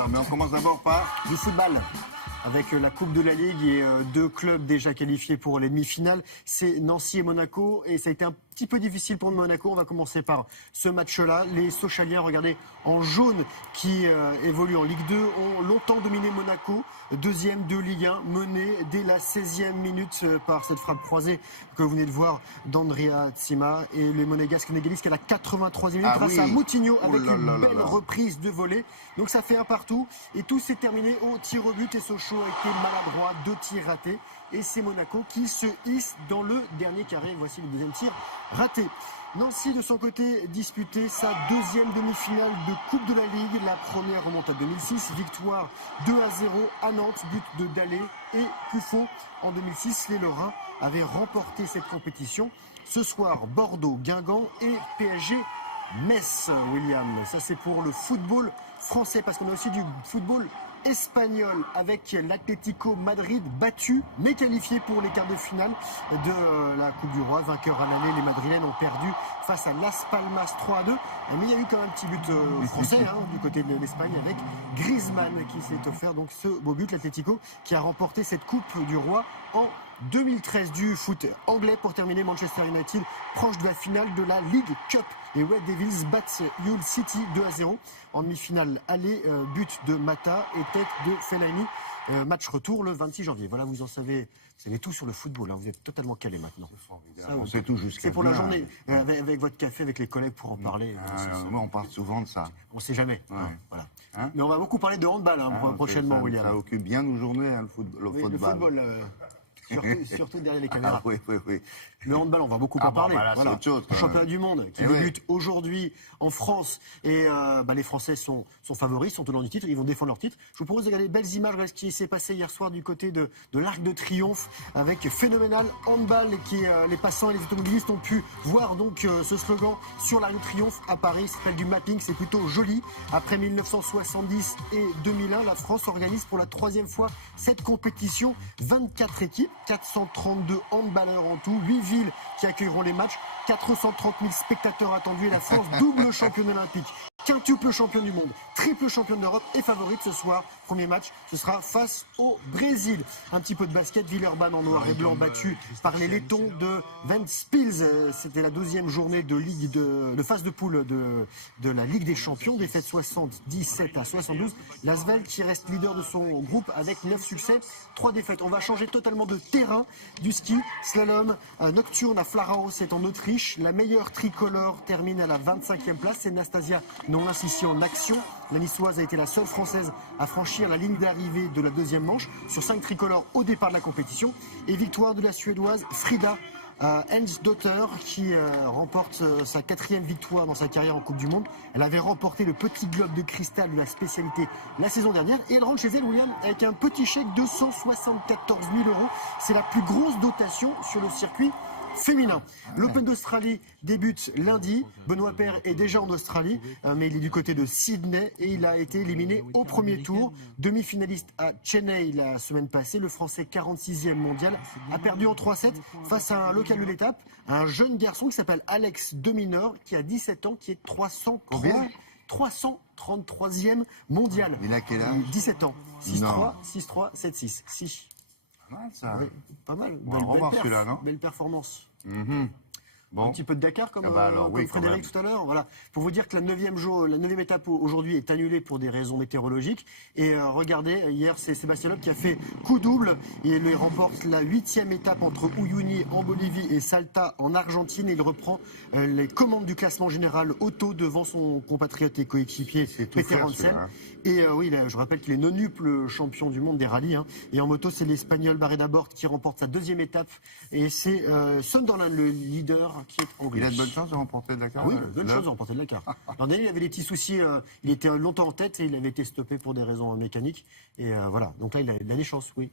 l'heure, mais on commence d'abord par du football. Avec la Coupe de la Ligue et deux clubs déjà qualifiés pour les demi-finales, c'est Nancy et Monaco. Et ça a été un petit peu difficile pour Monaco. On va commencer par ce match-là. Les Sochaliens, regardez, en jaune, qui évoluent en Ligue 2, ont longtemps dominé Monaco, deuxième de Ligue 1, mené dès la 16e minute par cette frappe croisée que vous venez de voir d'Andrea Tsima. Et les Monégasques n'égalisent qu'à la 83e minute grâce à Moutinho avec une belle reprise de volée. Donc ça fait un partout. Et tout s'est terminé au tir au but. Et Sochaux a été maladroit, 2 tirs ratés. Et c'est Monaco qui se hisse dans le dernier carré. Voici le deuxième tir raté. Nancy, de son côté, disputait sa deuxième demi-finale de Coupe de la Ligue. La première remonte à 2006. Victoire 2-0 à Nantes, but de Dalé et Cuffon. En 2006, les Lorrains avaient remporté cette compétition. Ce soir, Bordeaux, Guingamp et PSG Metz, William. Ça, c'est pour le football français, parce qu'on a aussi du football espagnol avec l'Atlético Madrid battu mais qualifié pour les quarts de finale de la Coupe du Roi. Vainqueur à l'aller, les Madrilènes ont perdu face à Las Palmas 3-2. Mais il y a eu quand même un petit but français du côté de l'Espagne avec Griezmann qui s'est offert donc ce beau but. L'Atlético qui a remporté cette Coupe du Roi en 2013. Du foot anglais pour terminer, Manchester United proche de la finale de la League Cup. Les Red Devils battent Hull City 2-0 en demi-finale aller, but de Mata et tête de Fellaini. Match retour le 26 janvier. Voilà, vous savez tout sur le football. Hein. Vous êtes totalement calé maintenant. Ça, on sait tout jusqu'à c'est pour la journée. Avec votre café, avec les collègues pour en parler. Moi, on parle souvent de ça. On ne sait jamais. Ouais. Voilà. Mais on va beaucoup parler de handball prochainement, William. Ça occupe bien nos journées, le football. Le football. Surtout derrière les caméras. Oui. Le handball, on va beaucoup en parler. Voilà. C'est autre chose. Le championnat du monde qui débute aujourd'hui en France. Et les Français sont favoris, sont tenants du titre. Ils vont défendre leur titre. Je vous propose de regarder des belles images de ce qui s'est passé hier soir du côté de l'Arc de Triomphe avec phénoménal handball qui les passants et les automobilistes ont pu voir donc ce slogan sur l'Arc de Triomphe à Paris. Ça s'appelle du mapping. C'est plutôt joli. Après 1970 et 2001, la France organise pour la 3e fois cette compétition. 24 équipes, 432 handballeurs en tout, 8 villes qui accueilleront les matchs, 430 000 spectateurs attendus et la France double championne olympique, quintuple champion du monde, triple championne d'Europe et favorite ce soir. Premier match, ce sera face au Brésil. Un petit peu de basket, Villeurbanne en noir et blanc battu par les Lettons de Ventspils. C'était la 12e journée de phase de poule de la Ligue des Champions, défaite 77-72. L'Asvel qui reste leader de son groupe avec 9 succès, 3 défaites. On va changer totalement de terrain du ski. Slalom nocturne à Flaraos, c'est en Autriche. La meilleure tricolore termine à la 25e place. C'est Nastasia Nolins ici en action. La niçoise a été la seule française à franchir la ligne d'arrivée de la 2e manche sur 5 tricolores au départ de la compétition. Et victoire de la suédoise Frida Hensdotter qui remporte sa 4e victoire dans sa carrière en Coupe du Monde. Elle avait remporté le petit globe de cristal de la spécialité la saison dernière et elle rentre chez elle, William, avec un petit chèque de 274 000 €. C'est la plus grosse dotation sur le circuit féminin. L'Open d'Australie débute lundi. Benoît Paire est déjà en Australie, mais il est du côté de Sydney et il a été éliminé au premier tour. Demi-finaliste à Chennai la semaine passée, le Français 46e mondial a perdu en 3-7 face à un local de l'étape, un jeune garçon qui s'appelle Alex Deminor, qui a 17 ans, qui est 333e mondial. Il a quel âge? 17 ans. 6-3, 6-3, 7-6. 6. Pas mal, ça. Oui, pas mal. Belle performance. Bon. Un petit peu de Dakar comme oui, Frédéric tout à l'heure. Voilà. Pour vous dire que la 9e étape aujourd'hui est annulée pour des raisons météorologiques. Et regardez, hier c'est Sébastien Loeb qui a fait coup double. Et il remporte la 8e étape entre Uyuni en Bolivie et Salta en Argentine. Et il reprend les commandes du classement général auto devant son compatriote et coéquipier Peter Hansel. Et je rappelle qu'il est nonuple champion du monde des rallyes. Et en moto, c'est l'Espagnol Barreda Bort qui remporte sa 2e étape. Et c'est Sunderland, le leader, qui est anglais. Il a de bonnes chances de remporter le Dakar. Oui, bonne chance de remporter le Dakar. L'an dernier, il avait des petits soucis. Il était longtemps en tête et il avait été stoppé pour des raisons mécaniques. Et voilà. Donc là, il a des chances, oui.